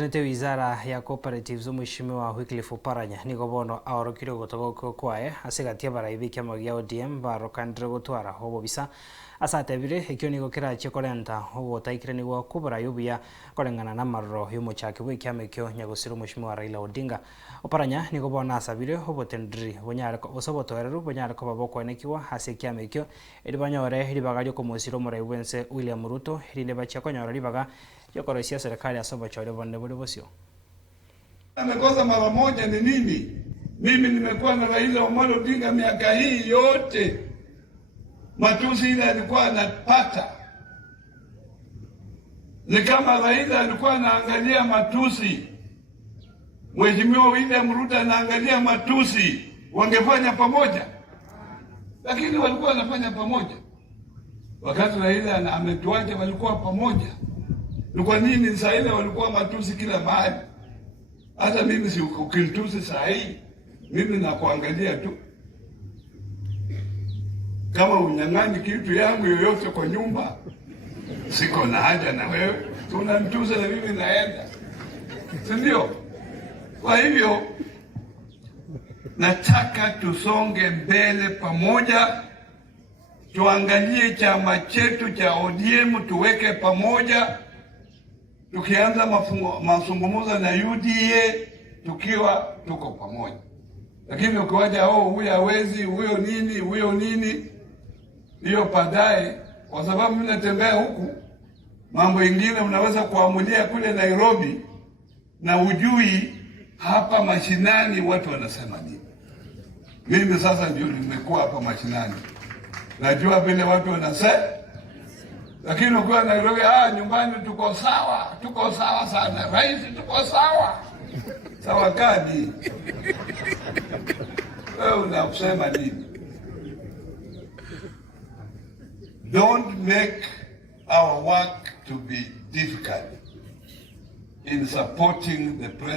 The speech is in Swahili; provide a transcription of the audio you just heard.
Nete wizara ya cooperatives Mheshimiwa Wycliffe Oparanya nigo bono aorokire gotogoko kwae asigatia baraithi kiama gia ODM barokandire gutwara obobisa asatebire ekyo nigo kirache korenta ogotaikire nigo kubura yubuya korengana na marro y'omochaki bw'ikiama ekyo nyagusiro Mheshimiwa Raila Odinga. Oparanya nigo bono asabire obotendri bonyare osobotoereru bonyare koba bokwenekiwa ase ekiama ekyo eri banyore ribaga riokomosiro omorai bwense William Ruto rinde bachia konyora ribaga yokorosia serikali asoba chore bonde bole bosio. Amekosa mara moja ni nini? Mimi nimekuwa na Raila Omolo Odinga miaka hii yote. Matusi ile alikuwa anapata. Ni kama Raila alikuwa anaangalia matusi. Mheshimiwa William Ruto anaangalia matusi. Wangefanya pamoja. Lakini walikuwa wanafanya pamoja. Wakati Raila ametuacha walikuwa pamoja. Ni kwa nini saa ile walikuwa matusi kila mahali? Hata mimi si ukilitusi saa hii, mimi nakuangalia tu. Kama unyang'ani kitu yangu yoyote kwa nyumba, siko na haja na wewe. Tunanitusi na mimi naenda. Si ndio? Kwa hivyo, nataka tusonge mbele pamoja. Tuangalie chama chetu cha ODM tuweke pamoja. Tukianza mazungumzo na UDA tukiwa tuko pamoja. Lakini ukiwaja huyu hawezi, huyo nini, hiyo baadaye, kwa sababu mimi natembea huku, mambo ingine unaweza kuamulia kule Nairobi na ujui hapa mashinani watu wanasema nini. Mimi sasa ndio nimekuwa hapa mashinani. Najua vile watu wanasema. Lakini ukiwa Nairobi, nyumbani tuko sawa sana. Rais tuko sawa. Sawa gani? Wewe unasema nini? Don't make our work to be difficult in supporting the president.